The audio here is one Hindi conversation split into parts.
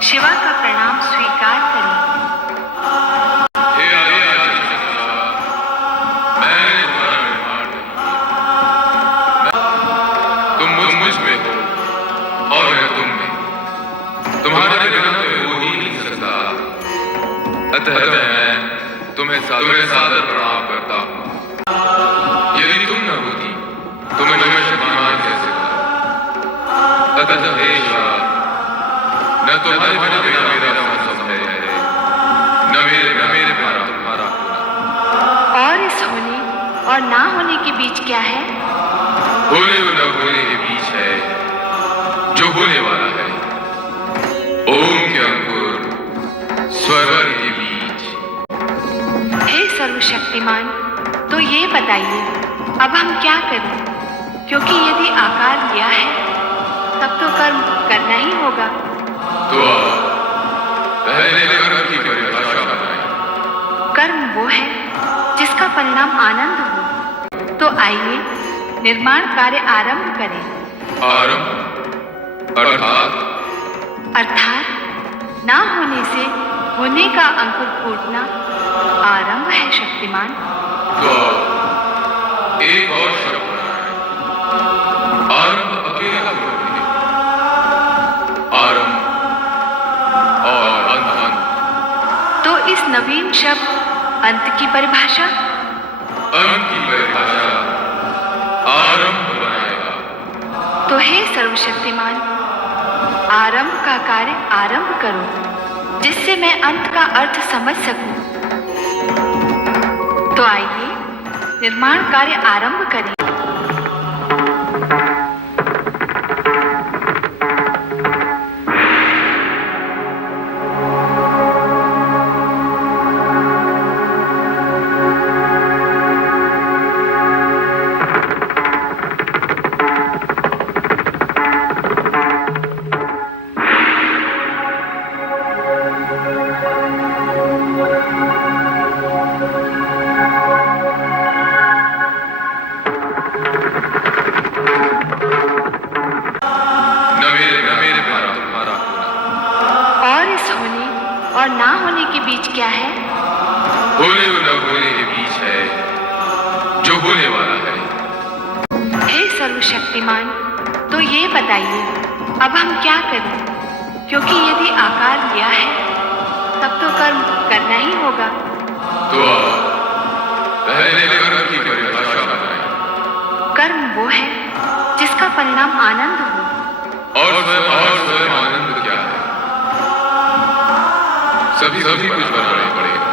शिवा का प्रणाम स्वीकार करें। तुम मुझ में हो और मैं तुम में, तुम्हारे बिना मैं हो ही नहीं सकता। अतः मैं तुम्हें सादर प्रणाम करता हूँ। यदि तुम न होती तो मैं शक्तिमान कैसे होता। अतः हे शिवा, न तुम्हारे बिना मेरा संभव है, न मेरे बिना तुम्हारा होना। और इस होने और ना होने के बीच क्या है? होने और न होने के बीच है जो होने वाला है। ओम के अंकुर स्वर के बीच। हे सर्वशक्तिमान, तो ये बताइए अब हम क्या करें? क्योंकि यदि आकार लिया है तब तो कर्म करना ही होगा। तो पहले कर्म की परिभाषा बताएं। कर्म वो है जिसका परिणाम आनंद हो। तो आइए निर्माण कार्य आरंभ करें। आरंभ अर्थात ना होने से होने का अंकुर फूटना आरंभ है शक्तिमान। तो एक और शब्द बनाएं। आरंभ अकेला है, आरंभ और अंत। तो इस नवीन शब्द अंत की परिभाषा? अंत की परिभाषा आरंभ बनाएगा। तो हे सर्वशक्तिमान, आरंभ का कार्य आरंभ करो जिससे मैं अंत का अर्थ समझ सकूं। तो आइए निर्माण कार्य आरंभ करें। बीच क्या है? होने और न होने के बीच है जो होने वाला है। हे सर्वशक्तिमान, तो ये बताइए अब हम क्या करें? क्योंकि यदि आकार लिया है तब तो कर्म करना ही होगा। तो पहले कर्म की परिभाषा बताएं। कर्म वो है जिसका परिणाम आनंद हो। और स्वयं आनंद क्या है? सभी कुछ बनाना पड़ेगा।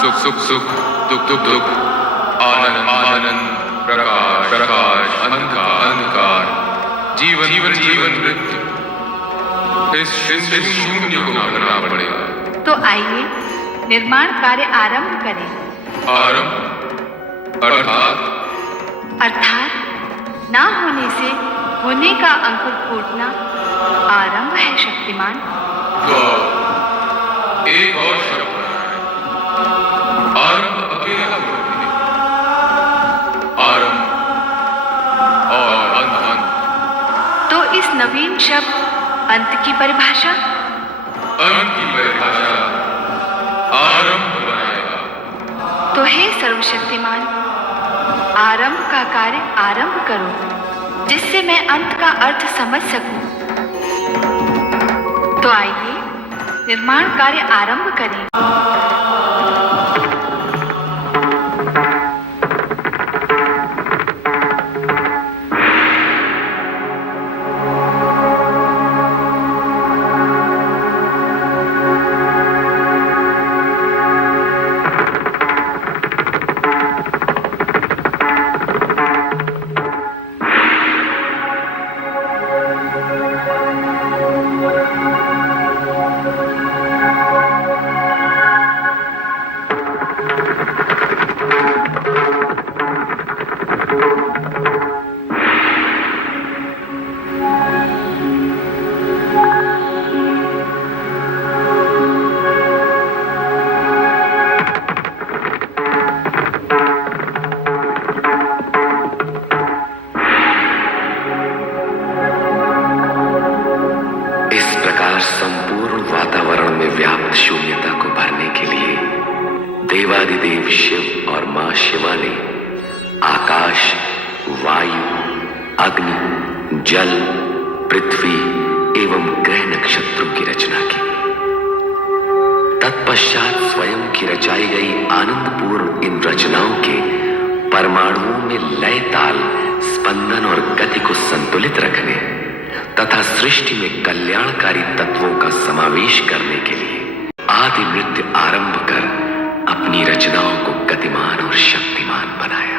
सुख सुख सुख, दुख दुख दुख, आनंद आनंद, प्रकाश प्रकाश, अंधकार अंधकार, जीवन जीवन जीवन, मृत्यु। इस शून्य को भरना पड़ेगा। तो आइए निर्माण कार्य आरंभ करें। आरंभ अर्थात ना होने से होने का अंकुर फूटना आरंभ है शक्तिमान। तो एक और शब्द बनाएं। आरंभ अकेला नहीं, आरंभ और अंत। तो इस नवीन शब्द अंत की परिभाषा? अंत की परिभाषा आरंभ बनाएगा। तो हे सर्वशक्तिमान, आरंभ का कार्य आरंभ करो जिससे मैं अंत का अर्थ समझ सकूं। तो आइए निर्माण कार्य आरंभ करें। संपूर्ण वातावरण में व्याप्त शून्यता को भरने के लिए देवादिदेव शिव और मां शिवा ने आकाश, वायु, अग्नि, जल, पृथ्वी एवं ग्रह नक्षत्रों की रचना की। तत्पश्चात स्वयं की रचाई गई आनंदपूर्ण इन रचनाओं के परमाणुओं में लय, ताल, स्पंदन और गति को संतुलित रखने तथा सृष्टि में कल्याणकारी तत्वों का समावेश करने के लिए आदि नृत्य आरंभ कर अपनी रचनाओं को गतिमान और शक्तिमान बनाया।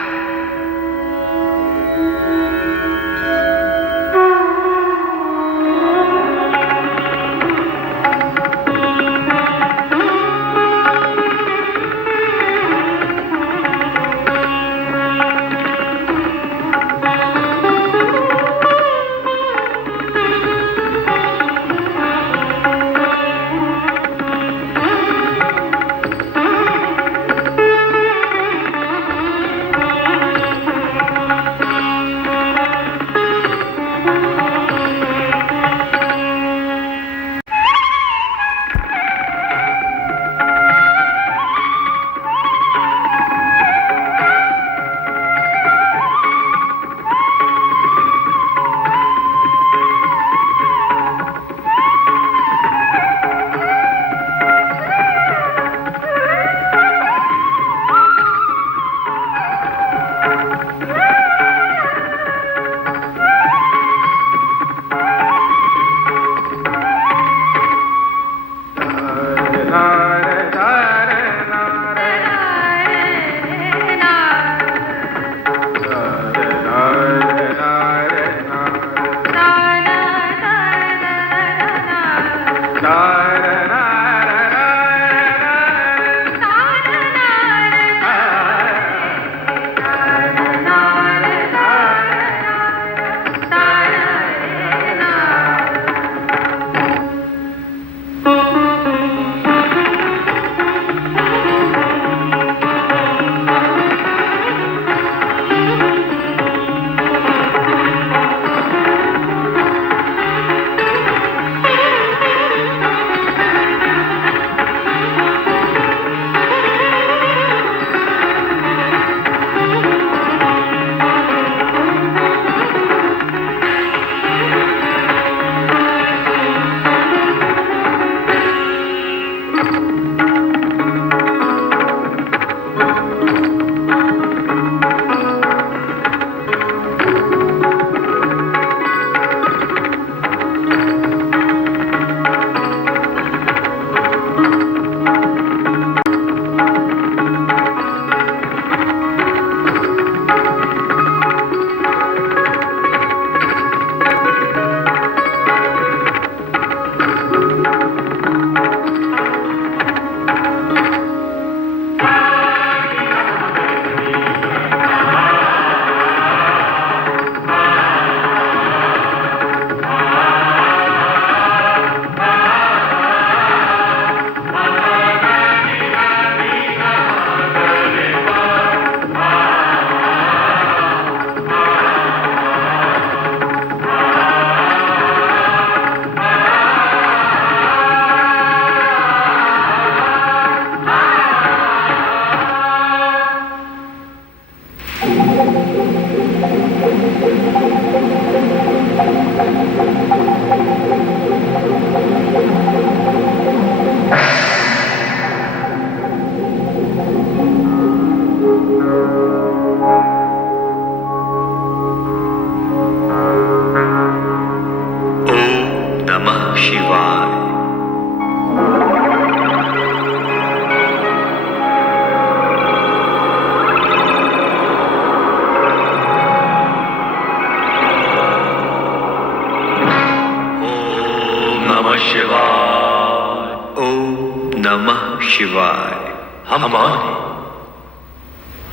हम कौन हैं?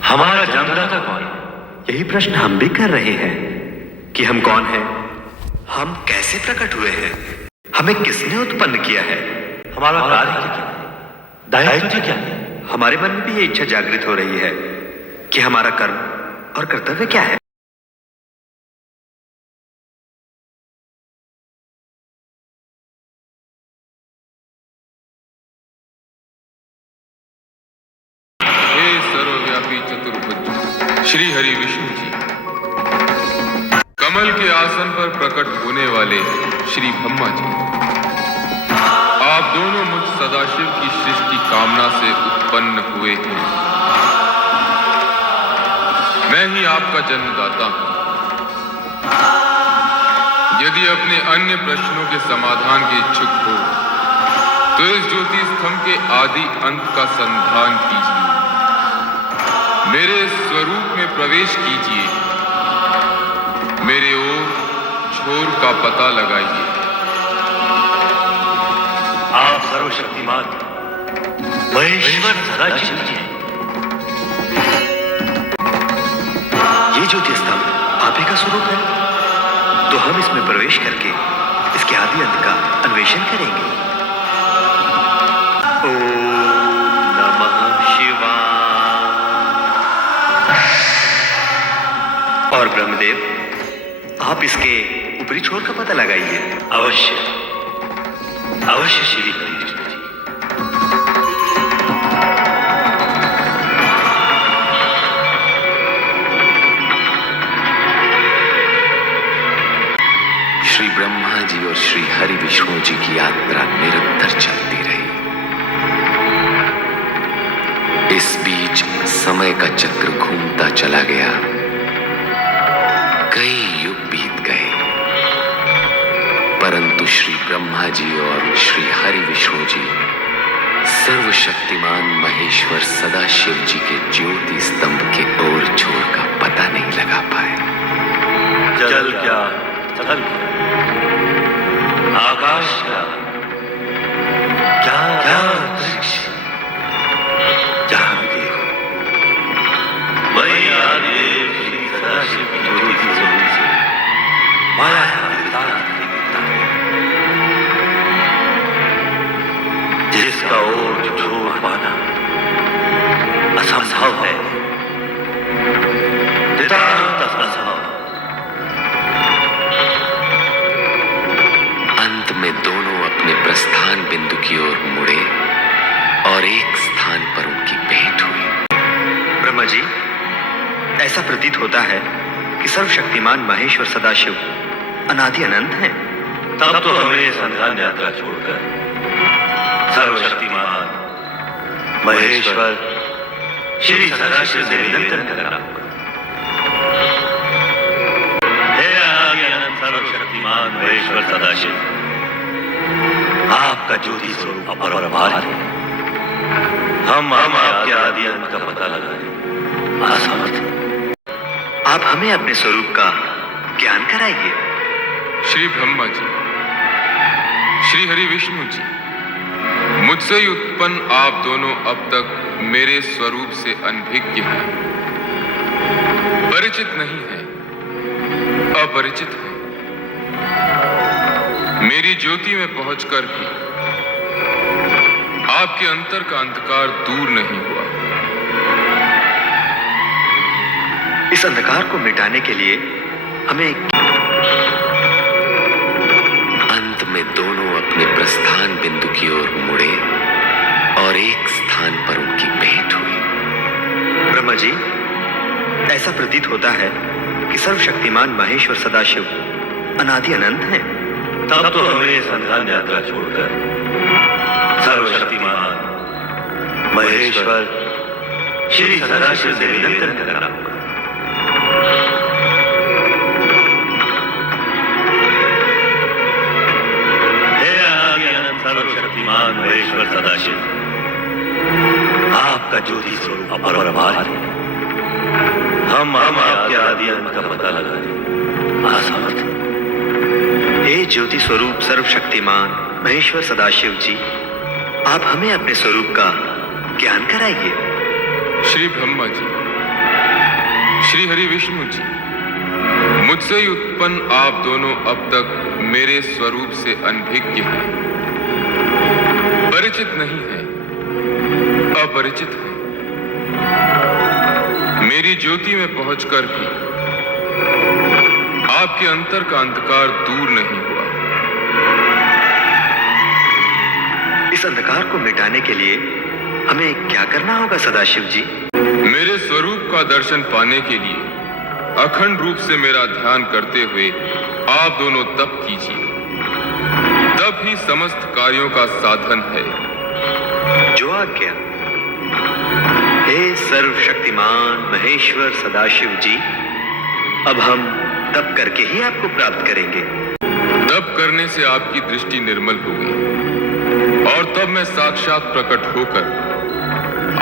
हमारा जन्मदाता कौन है? यही प्रश्न हम भी कर रहे हैं कि हम कौन हैं, हम कैसे प्रकट हुए हैं, हमें किसने उत्पन्न किया है, हमारा कार्य क्या है? दायित्व क्या है? हमारे मन में भी ये इच्छा जागृत हो रही है कि हमारा कर्म और कर्तव्य क्या है। हे सर्वव्यापी चतुर्भुज श्री हरि विष्णु जी, कमल के आसन पर प्रकट होने वाले श्री ब्रह्मा जी, आप दोनों मुझ सदाशिव की सृष्टि कामना से उत्पन्न हुए हैं। मैं ही आपका जन्मदाता हूं। यदि अपने अन्य प्रश्नों के समाधान के इच्छुक हो तो इस ज्योति स्तंभ के आदि अंत का संधान कीजिए, मेरे स्वरूप में प्रवेश कीजिए, मेरे ओर छोर का पता लगाइए। आप सर्वशक्तिमान महेश्वर सदाशिव जी हैं। ये ज्योति स्तंभ आप ही का स्वरूप है, तो हम इसमें प्रवेश करके इसके आदि अंत का अन्वेषण करेंगे। ओम नमः शिवाय। और ब्रह्मदेव, आप इसके ऊपरी छोर का पता लगाइए। अवश्य अवश्य श्री हरि विष्णु जी। श्री ब्रह्मा जी और श्री हरि विष्णु जी की यात्रा निरंतर चलती रही। इस बीच समय का चक्र घूमता चला गया। कई युग बीत गए, परंतु श्री ब्रह्मा जी और श्री हरि विष्णु जी सर्वशक्तिमान महेश्वर सदाशिव जी के ज्योति स्तंभ के ओर छोर का पता नहीं लगा पाए। जल क्या, स्थल क्या, आकाश क्या, क्या क्या अंतरिक्ष, जहां भी देखो वही आदिदेव श्री सदाशिव की ज्योति के स्वरूप से माया का विस्तार दिखता है, जिसका ओर छोड़ पाना असंभव है, नितांत असंभव। अंत में दोनों अपने प्रस्थान बिंदु की ओर मुड़े और एक स्थान पर उनकी भेंट हुई। ब्रह्मा जी, ऐसा प्रतीत होता है कि सर्वशक्तिमान महेश्वर सदाशिव अनादि अनंत हैं। तब तो हमें संधान यात्रा छोड़कर सर्वशक्तिमान महेश्वर श्री सदाशिव से निरंतर करना होगा। हे अनादि अनंत सर्वशक्तिमान महेश्वर सदाशिव, आपका ज्योति स्वरूप अपरंपार है। हम आपके आदि अंत का पता लगाने असमर्थ हैं। आप हमें अपने स्वरूप का ज्ञान कराइए। श्री ब्रह्मा जी, श्री हरि विष्णु जी, मुझसे ही उत्पन्न आप दोनों अब तक मेरे स्वरूप से अनभिज्ञ हैं, परिचित नहीं हैं, अपरिचित हैं। मेरी ज्योति में पहुंचकर भी आपके अंतर का अंधकार दूर नहीं हुआ। इस अंधकार को मिटाने के लिए हमें अंत में दोनों अपने प्रस्थान बिंदु की ओर मुड़े और एक स्थान पर उनकी भेंट हुई। ब्रह्मा जी, ऐसा प्रतीत होता है कि सर्वशक्तिमान महेश्वर सदाशिव अनादि अनंत हैं। तब तो हमें संधान यात्रा छोड़कर सर्वशक्तिमान महेश्वर श्री सदाशिव से निरंतर करना होगा। हे अनादि अनंत सर्वशक्तिमान महेश्वर सदाशिव, आपका ज्योति स्वरूप अपरंपार है। हम आपके आदि अंत का पता लगाने असमर्थ हैं। हे ज्योति स्वरूप सर्वशक्तिमान महेश्वर सदाशिव जी, आप हमें अपने स्वरूप का ज्ञान कराइए। श्री ब्रह्मा जी, श्री हरि विष्णु जी, मुझसे ही उत्पन्न आप दोनों अब तक मेरे स्वरूप से अनभिज्ञ हैं, परिचित नहीं हैं, अपरिचित हैं। मेरी ज्योति में पहुंचकर भी आपके अंतर का अंधकार दूर नहीं हुआ। इस अंधकार को मिटाने के लिए हमें क्या करना होगा सदाशिव जी? मेरे स्वरूप का दर्शन पाने के लिए अखंड रूप से मेरा ध्यान करते हुए आप दोनों तप कीजिए, तप ही समस्त कार्यों का साधन है। जो आज्ञा। हे सर्वशक्तिमान महेश्वर सदाशिव जी, अब हम तप करके ही आपको प्राप्त करेंगे। तप करने से आपकी दृष्टि निर्मल होगी और तब मैं साक्षात प्रकट होकर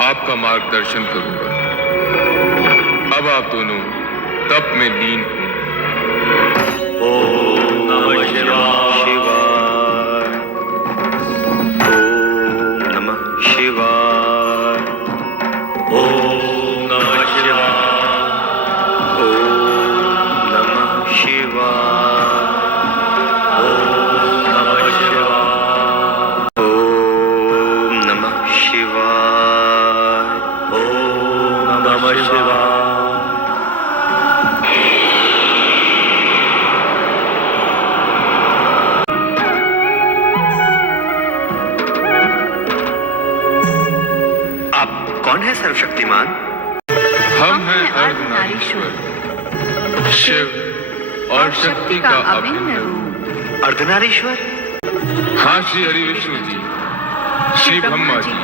आपका मार्गदर्शन करूंगा। अब आप दोनों तप में लीन हो। ओम नमः शिवाय। ओम नमः शिवाय। ओम नमः शिवाय। ओम नमः शिवाय। ओम नमः शिवाय। ओम नमः शिवाय। ओम नमः शिवाय। कौन है सर्वशक्तिमान? हम हैं अर्धनारीश्वर, शिव और शक्ति का अभिन्न रूप। अर्धनारीश्वर? हाँ श्री हरि विष्णु जी, श्री ब्रह्मा जी,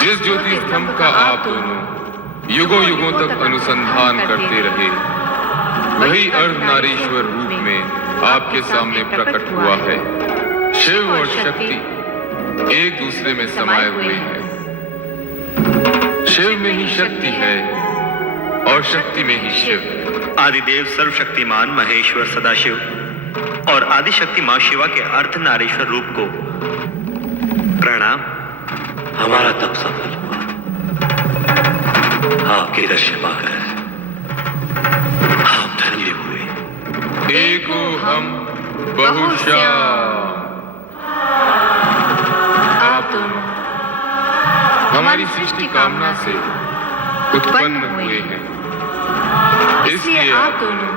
जिस ज्योति स्तंभ का आप दोनों युगों युगों तक अनुसंधान करते रहे, वही अर्धनारीश्वर रूप में आपके सामने प्रकट हुआ है। शिव और शक्ति एक दूसरे में समाये हुए हैं। शिव में ही शक्ति है और शक्ति में ही शिव। आदिदेव सर्वशक्तिमान महेश्वर सदाशिव और आदिशक्ति मां शिवा के अर्धनारीश्वर रूप को प्रणाम। हमारा तप सफल हुआ। आपके दर्शन पाकर हम धन्य हुए। एको हम बहुश्याम। आप दोनों हमारी सृष्टि कामना से उत्पन्न हुए हैं, इसलिए आप दोनों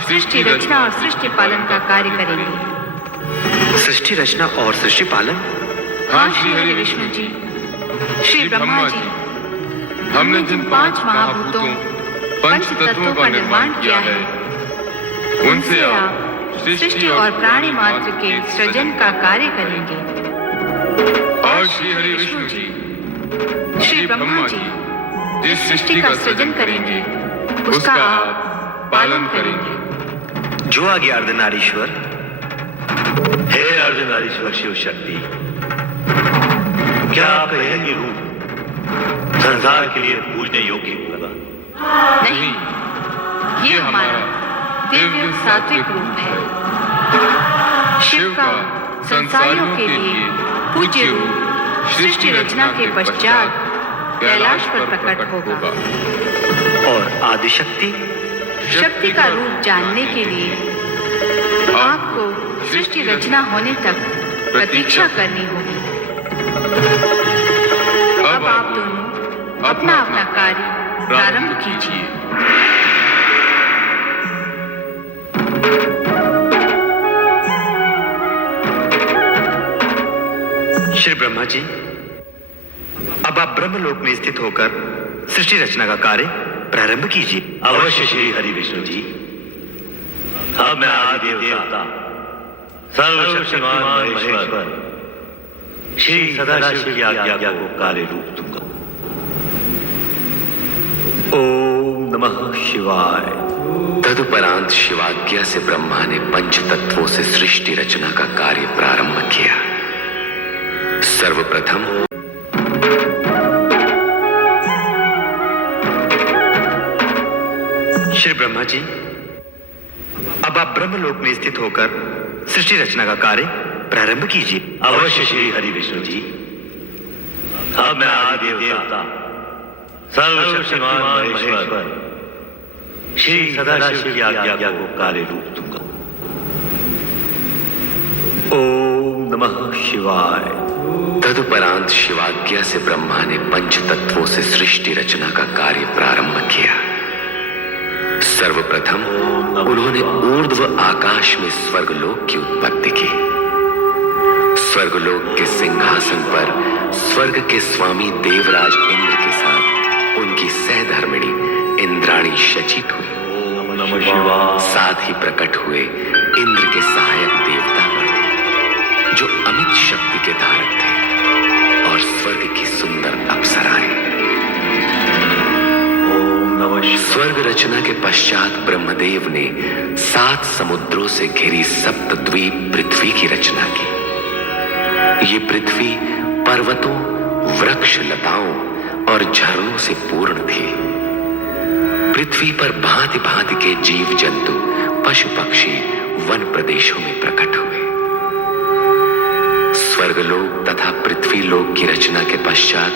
सृष्टि रचना और सृष्टि पालन का कार्य करेंगे। सृष्टि रचना और सृष्टि पालन? हाँ श्री हरि विष्णु जी, श्री ब्रह्मा जी, हमने जिन 5 महाभूतों पंच तत्वों का निर्माण किया है, उनसे आप सृष्टि और प्राणी मात्र के सृजन का कार्य करेंगे। और श्री हरि विष्णु जी, श्री ब्रह्मा जी, जिस सृष्टि का सृजन करेंगे उसका आप पालन करेंगे। जो आ गया अर्धनारीश्वर। हे अर्धनारीश्वर शिव शक्ति, क्या आपका यह रूप संसार के लिए पूजने योग्य लगा? नहीं, ये हमारा दिव्य सात्विक रूप है। शिव का संसारियों के लिए पूज्य रूप सृष्टि रचना के पश्चात कैलाश पर प्रकट होगा। और आदिशक्ति? शक्ति का रूप जानने के लिए आपको सृष्टि रचना होने तक प्रतीक्षा करनी होगी। अब आप दोनों अपना अपना कार्य प्रारंभ कीजिए। श्री ब्रह्मा जी, अब आप ब्रह्मलोक में स्थित होकर सृष्टि रचना का कार्य प्रारंभ कीजिए। अवश्य श्री हरि विष्णु जी। अब मैं आदि देवता सर्वशक्तिमान महेश्वर श्री सदाशिव की आज्ञा को कार्य रूप दूंगा। ओम नमः शिवाय। तदुपरांत शिवाज्ञा से ब्रह्मा ने पंच तत्वों से सृष्टि रचना का कार्य प्रारंभ किया। सर्वप्रथम श्री ब्रह्मा जी, अब आप ब्रह्मलोक में स्थित होकर सृष्टि रचना का कार्य प्रारंभ कीजिए। अवश्य श्री हरि विष्णु जी। अब मैं आदि देवता सर्वशक्तिमान महेश्वर श्री सदाशिव की आज्ञा को कार्य रूप दूंगा। ओम नमः शिवाय। तदुपरांत शिवाज्ञा से ब्रह्मा ने पंच तत्वों से सृष्टि रचना का कार्य प्रारंभ किया। सर्वप्रथम उन्होंने ऊर्ध्व आकाश में स्वर्गलोक की उत्पत्ति की। स्वर्गलोक के सिंहासन पर स्वर्ग के स्वामी देवराज इंद्र के साथ उनकी सहधर्मिणी इंद्राणी शचित हुई। साथ ही प्रकट हुए इंद्र के सहायक देवतागण जो अमित शक्ति के धारक थे और स्वर्ग की सुंदर अप्सराएं। स्वर्ग रचना के पश्चात ब्रह्मदेव ने 7 समुद्रों से घिरी सप्तद्वीप पृथ्वी की रचना की। ये पृथ्वी पर्वतों, वृक्ष, लताओं और झरनों से पूर्ण थी। पृथ्वी पर भांति भांति के जीव जंतु, पशु पक्षी वन प्रदेशों में प्रकट हुए। स्वर्गलोक तथा पृथ्वी लोक की रचना के पश्चात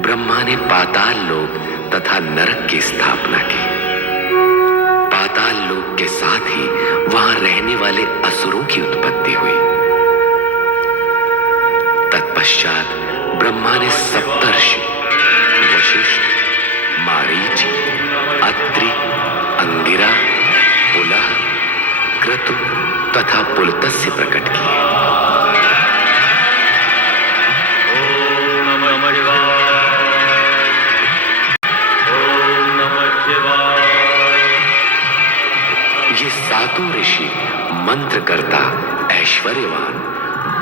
ब्रह्मा ने पाताल लोक तथा नरक की स्थापना की। पाताल लोक के साथ ही वहां रहने वाले असुरों की उत्पत्ति हुई। तत्पश्चात ब्रह्मा ने सप्तर्षि वशिष्ठ, मारीच, अत्रि, अंगिरा, पुलह, क्रतु तथा पुलत्स्य प्रकट किए। ये सातों ऋषि मंत्रकर्ता, ऐश्वर्यवान,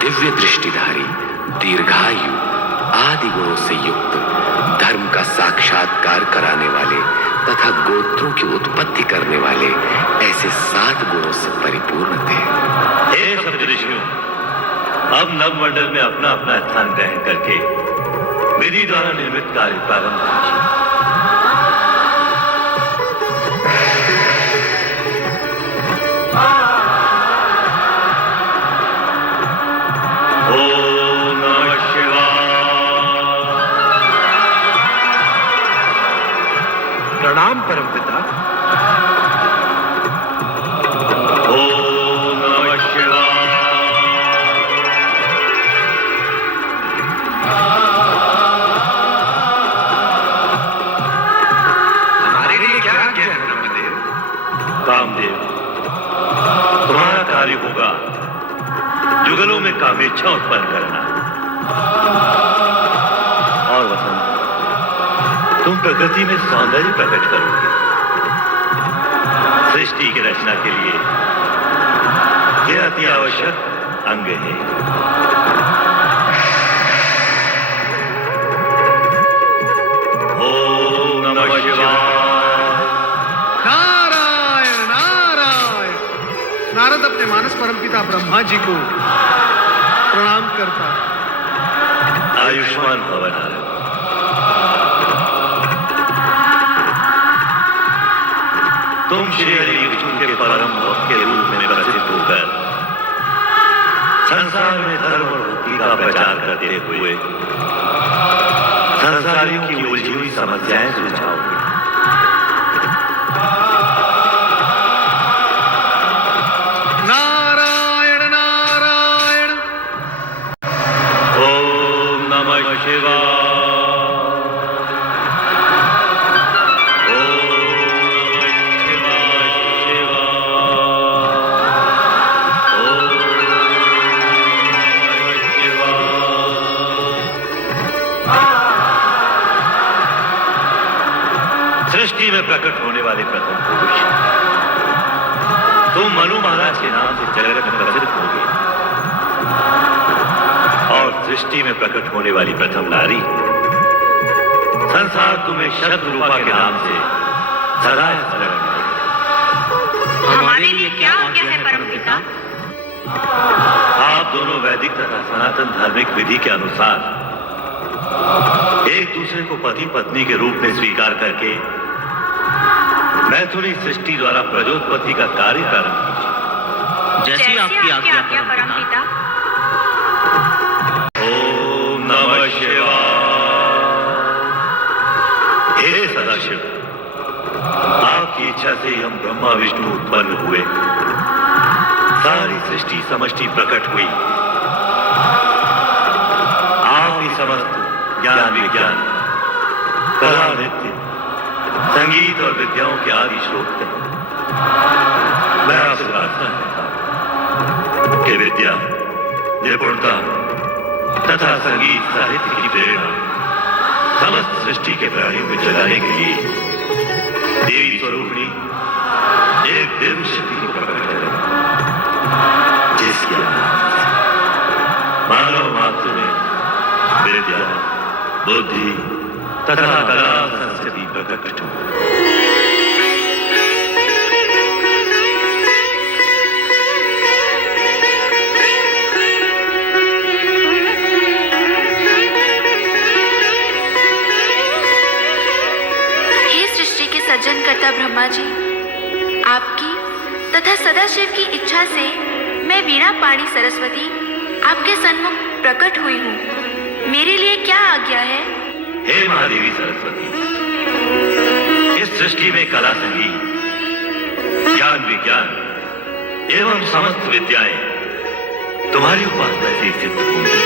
दिव्य दृष्टिधारी, दीर्घायु आदि गुणों से युक्त, धर्म का साक्षात्कार कराने वाले तथा गोत्रों की उत्पत्ति करने वाले ऐसे 7 गुणों से परिपूर्ण थे। हे सप्तऋषियों, अब नवमंडल में अपना अपना स्थान ग्रहण करके विधि द्वारा निर्मित कार्य प्रारंभ कीजिए। ओम नमः शिवाय। प्रणाम परमपिता। ओम नमः शिवाय। हमारे लिए क्या आज्ञा है ब्रह्मदेव? कामदेव, तुम्हारा कार्य होगा जुगलों में कामेच्छा उत्पन्न करना। और वसंत, तुम प्रकृति में सौंदर्य प्रकट करोगे। सृष्टि की रचना के लिए यह अति आवश्यक अंग है। ओम नमः शिवाय। नारायण नारायण। नारद अपने मानस परमपिता ब्रह्मा जी को प्रणाम करता। आयुष्मान भव नारद। तुम श्री हरि विष्णु के परम भक्त के रूप में प्रसिद्ध होकर संसार में धर्म और भक्ति का प्रचार करते हुए संसारियों की उलझी हुई समस्याएं सुलझाओगे। नारायण नारायण। ओम नमः शिवाय। सृष्टि में प्रकट होने वाले प्रथम पुरुष तुम मनु महाराज के नाम से जगत में प्रसिद्ध होगे। और सृष्टि में प्रकट होने वाली प्रथम नारी संसार तुम्हें शतरूपा के नाम से सदा स्मरण करेगा। हमारे लिए क्या आज्ञा है परमपिता? आप दोनों वैदिक तथा सनातन धार्मिक विधि के अनुसार एक दूसरे को पति पत्नी के रूप में स्वीकार करके मैथुनी सृष्टि द्वारा प्रजोत्पत्ति का कार्य प्रारंभ कीजिए। जैसी आपकी आज्ञा परमपिता। ओम नमः शिवाय। हे सदाशिव, आपकी इच्छा से हम ब्रह्मा विष्णु उत्पन्न हुए, सारी सृष्टि समष्टि प्रकट हुई। आप ही समस्त ज्ञान विज्ञान, कला नृत्य, संगीत और विद्याओं के आदि स्रोत हैं। मैं आपसे प्रार्थना करता हूं कि विद्या, निपुणता तथा संगीत साहित्य की प्रेरणा समस्त सृष्टि के प्राणियों में जगाने के लिए देवी स्वरूपणी एक दिव्य शक्ति को प्रकट करें, जिसकी मानव मात्र में विद्या, बुद्धि तथा कला संस्कृति प्रकट हो। सज्जनकर्ता ब्रह्मा जी, आपकी तथा सदाशिव की इच्छा से मैं वीणा पाणी सरस्वती आपके सन्मुख प्रकट हुई हूँ। मेरे लिए क्या आज्ञा है? हे महादेवी सरस्वती, इस सृष्टि में कला, संगीत, ज्ञान विज्ञान एवं समस्त विद्याएं तुम्हारी उपासना से सिद्ध होंगी।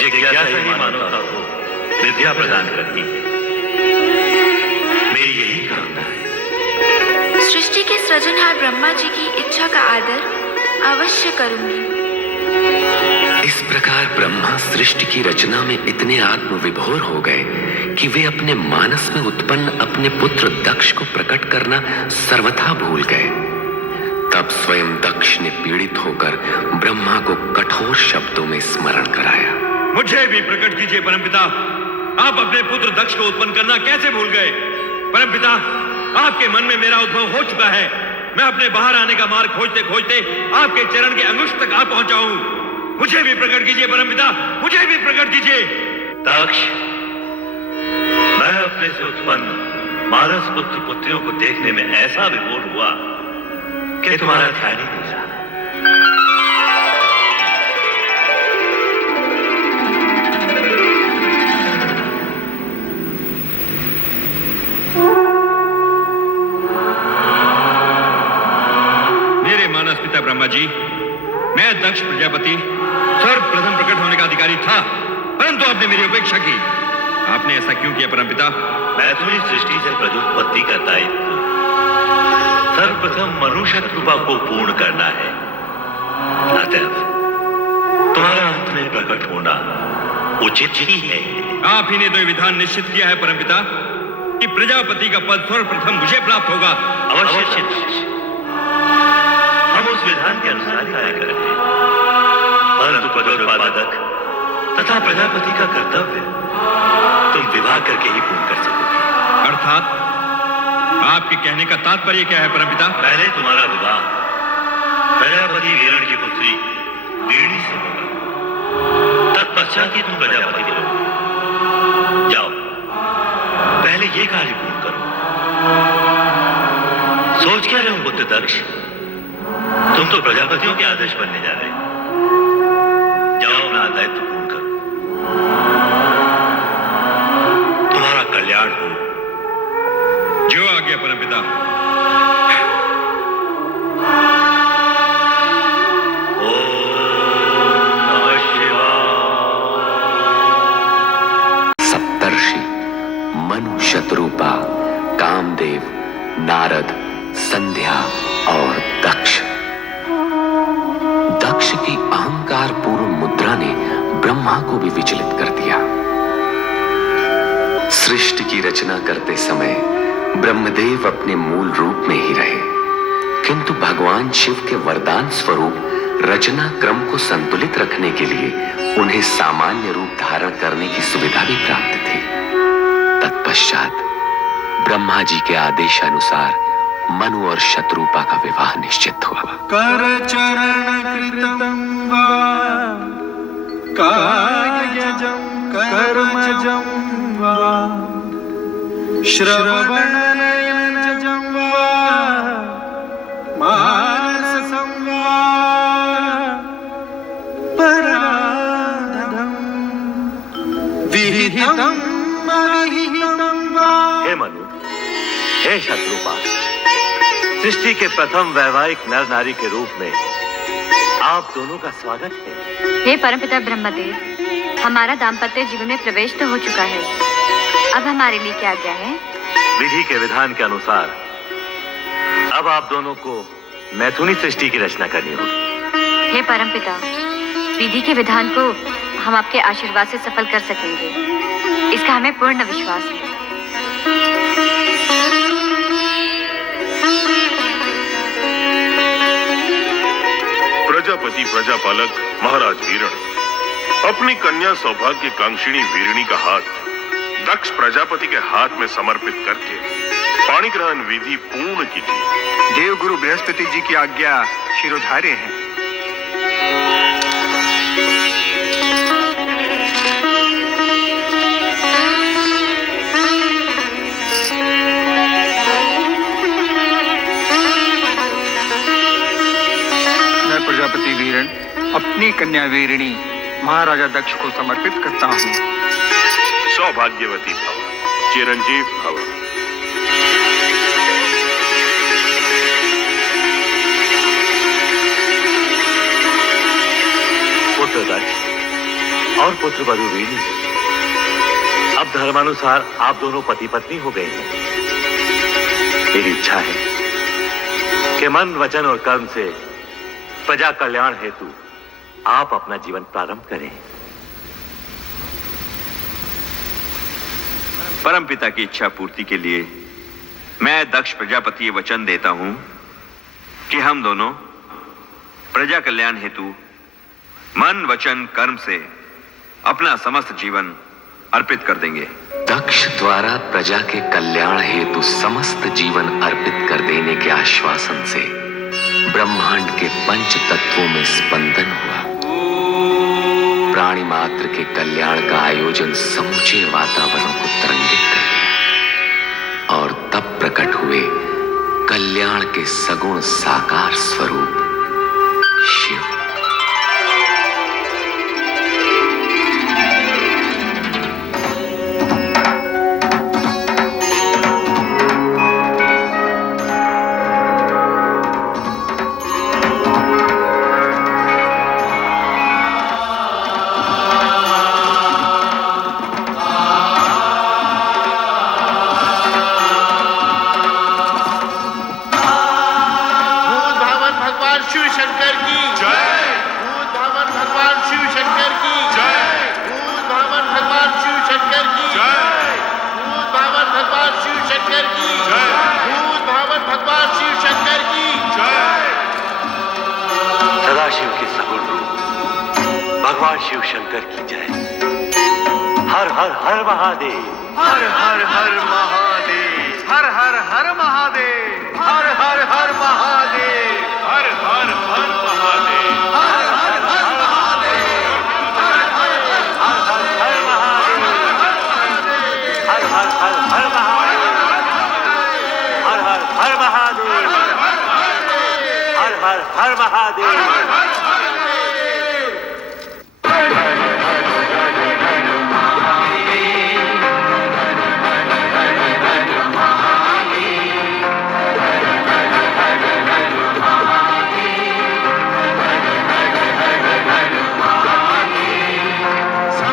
जिज्ञासा ही मानवता को विद्या प्रदान करती है। मेरी यही कामना है। सृष्टि के सृजनहार ब्रह्मा जी की इच्छा का आदर अवश्य करूंगी। इस प्रकार ब्रह्मा सृष्टि की रचना में इतने आत्मविभोर हो गए कि वे अपने मानस में उत्पन्न अपने पुत्र दक्ष को प्रकट करना सर्वथा भूल गए। तब स्वयं दक्ष ने पीड़ित होकर ब्रह्मा को कठोर शब्दों में स्मरण कराया। मुझे भी प्रकट कीजिए परमपिता, आप अपने पुत्र दक्ष को उत्पन्न करना कैसे भूल गए? परमपिता, आपके मन में मेरा उद्भव हो चुका है। मैं अपने बाहर आने का मार्ग खोजते खोजते आपके चरण के अंगुष्ठ तक आ पहुंचा हूं। मुझे भी प्रकट कीजिए परमपिता, मुझे भी प्रकट कीजिए। दक्ष, मैं अपने से उत्पन्न मानस पुत्र पुत्रियों को देखने में ऐसा विभोर हुआ कि तुम्हारा ध्यान ही नहीं रहा। पिता ब्रह्मा जी, मैं दक्ष प्रजापति सर्वप्रथम प्रकट होने का अधिकारी था, परंतु आपने मेरी उपेक्षा की। आपने ऐसा क्यों किया परमपिता? मैं तुम्हें सृष्टि से प्रत्युत्पत्ति का दायित्व सर्वप्रथम मनुष्य कृपा को पूर्ण करना है। अतः तुम्हारा अंत में प्रकट होना उचित ही है। आप ही ने तो विधान निश्चित किया है परमपिता कि प्रजापति का पद सर्वप्रथम मुझे प्राप्त होगा। अवश्य हम उस विधान के अनुसार ही कार्य करेंगे, परंतु पदोत्पादक तथा प्रजापति का कर्तव्य तुम विवाह करके ही पूर्ण कर सकोगे। अर्थात आपके कहने का तात्पर्य क्या है परमपिता? पहले तुम्हारा विवाह प्रजापति वीरण की पुत्री वीणी से होगा, तत्पश्चात ही तुम प्रजापति के लोग। जाओ, पहले ये कार्य पूर्ण करो। सोच क्या रहे हो बुद्ध दक्ष? तुम तो प्रजापतियों के आदर्श बनने जा रहे हो। जाओ, अपना दायित्व पूर्ण करो। तुम्हारा कल्याण हो। जो आ गया परमपिता। ओम नमः शिवाय। सप्तर्षि मनु, शत्रुपा, कामदेव, नारद, संध्या और दक्ष। दक्ष की अहंकार पूर्ण मुद्रा ने ब्रह्मा को भी विचलित कर दिया। सृष्टि की रचना करते समय ब्रह्मदेव अपने मूल रूप में ही रहे, किंतु भगवान शिव के वरदान स्वरूप रचना क्रम को संतुलित रखने के लिए उन्हें सामान्य रूप धारण करने की सुविधा भी प्राप्त थी। तत्पश्चात ब्रह्मा जी के आदेशानुसार मनु और शत्रुपा का विवाह निश्चित हुआ। कर चरण कृतं वा कायजं कर्मजं वा श्रवणनयनजं वा मानसं वा पराधं विहितं अविहितं वा। हे शत्रुपा, सृष्टि के प्रथम वैवाहिक नर नारी के रूप में आप दोनों का स्वागत है। हे परमपिता ब्रह्मदेव, हमारा दाम्पत्य जीवन में प्रवेश तो हो चुका है, अब हमारे लिए क्या आज्ञा है? विधि के विधान के अनुसार अब आप दोनों को मैथुनी सृष्टि की रचना करनी होगी। हे परमपिता, विधि के विधान को हम आपके आशीर्वाद से सफल कर सकेंगे, इसका हमें पूर्ण विश्वास है। प्रजापति प्रजापालक महाराज वीरण अपनी कन्या सौभाग्य कांक्षिणी वीरणी का हाथ दक्ष प्रजापति के हाथ में समर्पित करके पाणी ग्रहण विधि पूर्ण की थी। देवगुरु बृहस्पति जी की आज्ञा शिरोधार्य है। मैं प्रजापति वीरण अपनी कन्या वीरिणी महाराजा दक्ष को समर्पित करता हूँ। सौभाग्यवती भव, चिरंजीव भव। पुत्र दक्ष और पुत्र वधु वीणी, अब धर्मानुसार आप दोनों पति पत्नी हो गए हैं। मेरी इच्छा है कि मन, वचन और कर्म से प्रजा कल्याण हेतु आप अपना जीवन प्रारंभ करें। परमपिता की इच्छा पूर्ति के लिए मैं दक्ष प्रजापति ये वचन देता हूं कि हम दोनों प्रजा कल्याण हेतु मन, वचन, कर्म से अपना समस्त जीवन अर्पित कर देंगे। दक्ष द्वारा प्रजा के कल्याण हेतु समस्त जीवन अर्पित कर देने के आश्वासन से ब्रह्मांड के पंच तत्वों में स्पंदन हुआ। प्राणी मात्र के कल्याण का आयोजन समूचे वातावरण को तरंगित कर गया और तब प्रकट हुए कल्याण के सगुण साकार स्वरूप शिव। सदाशिव के सगुण रूप भगवान शिव शंकर की जय। हर हर हर महादेव, हर हर हर महादेव, हर हर हर महादेव, हर हर हर महादेव, हर हर हर महादेव, हर हर हर महादेव, हर हर हर महादेव, हर हर हर हर महादेव, हर हर हर महादेव, हर हर हर महादेव।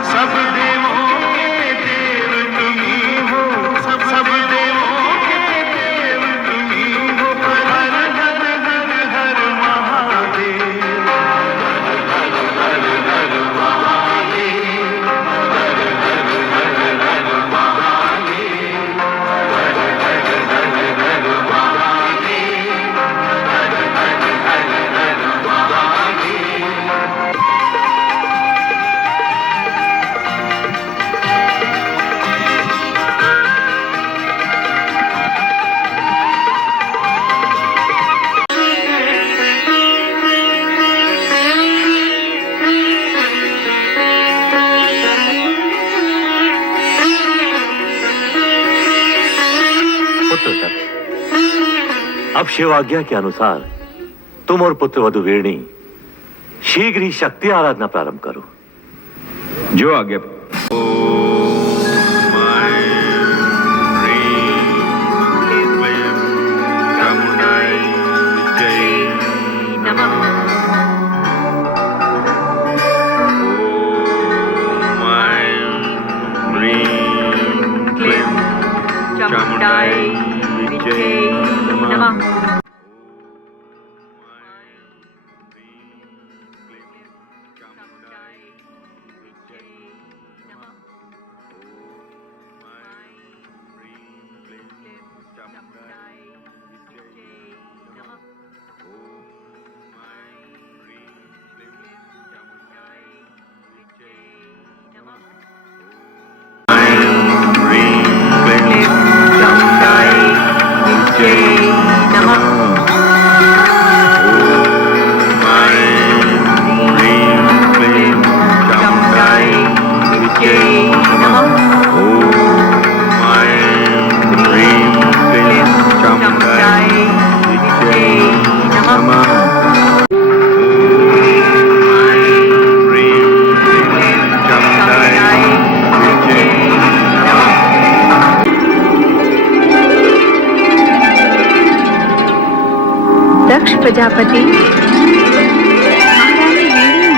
सब देवों के देव तुम्ही हो, सब देवों के देव तुम्ही हो। हर हर हर हर महादेव, पुत्र दक्ष, अब शिव आज्ञा के अनुसार तुम और पुत्र वधु वीरणी शीघ्र ही शक्ति आराधना प्रारंभ करो। जो आज्ञा। ओम दक्ष प्रजापति महारानी वीणी।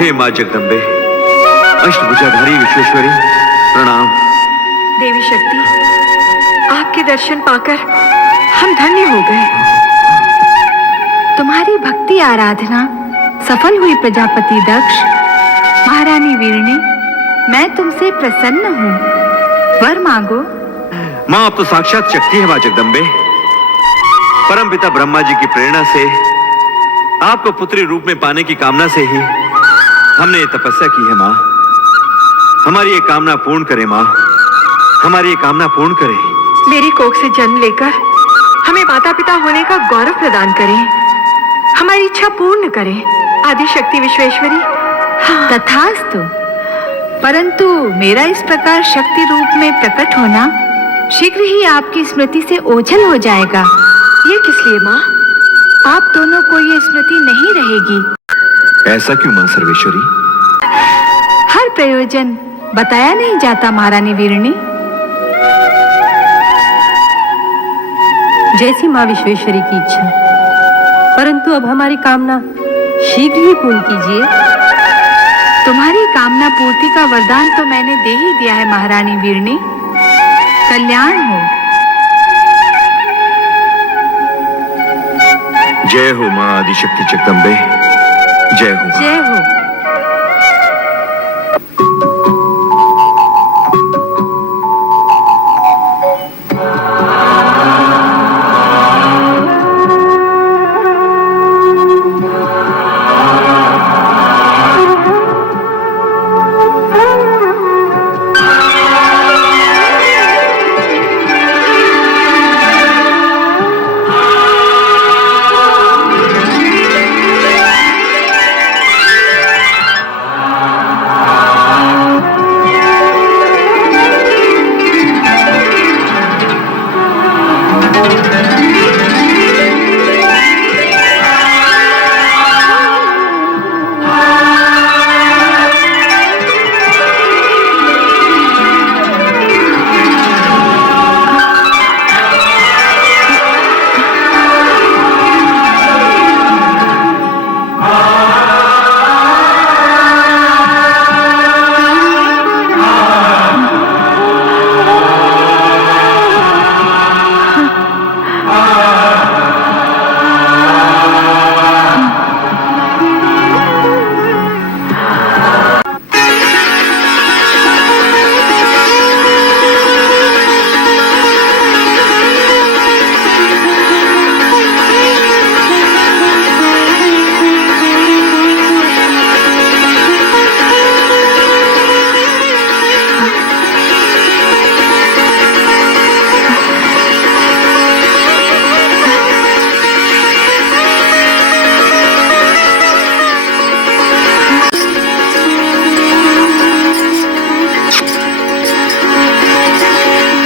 हे मां जगदम्बे, अष्टभुजाधारी विश्वेश्वरी, प्रणाम। देवी शक्ति, आपके दर्शन पाकर हम धन्य हो गए। तुम्हारी भक्ति आराधना सफल हुई प्रजापति दक्ष। महारानी वीरणी, मैं तुमसे प्रसन्न हूँ, वर मांगो। मां, अब तो साक्षात शक्ति है मां जगदम्बे। परमपिता ब्रह्मा जी की प्रेरणा से आपको पुत्री रूप में पाने की कामना से ही हमने ये तपस्या की है मां। हमारी ये कामना पूर्ण करे मां, हमारी ये कामना पूर्ण करे। मेरी कोख से जन्म लेकर हमें माता पिता होने का गौरव प्रदान करें, हमारी इच्छा पूर्ण करें। आदि शक्ति विश्वेश्वरी। हाँ। तथास्तु। परंतु मेरा इस प्रकार शक्ति रूप में प्रकट होना शीघ्र ही आपकी स्मृति से ओझल हो जाएगा। ये किस लिए माँ? आप दोनों को ये स्मृति नहीं रहेगी। ऐसा क्यों मां सर्वेश्वरी? हर प्रयोजन बताया नहीं जाता महारानी वीरणी। जैसी माँ विश्वेश्वरी की इच्छा, परंतु अब हमारी कामना शीघ्र ही पूर्ण कीजिए। तुम्हारी कामना पूर्ति का वरदान तो मैंने दे ही दिया है महारानी वीरणी। कल्याण हो। जय हो मां आदिशक्ति जगदम्बे, जय हो। जय हो।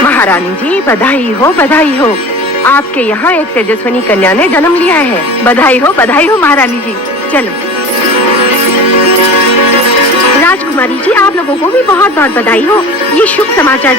महारानी जी, बधाई हो, बधाई हो। आपके यहाँ एक तेजस्विनी कन्या ने जन्म लिया है। बधाई हो महारानी जी। चलो। राजकुमारी जी, आप लोगों को भी बहुत बहुत बधाई हो। ये शुभ समाचार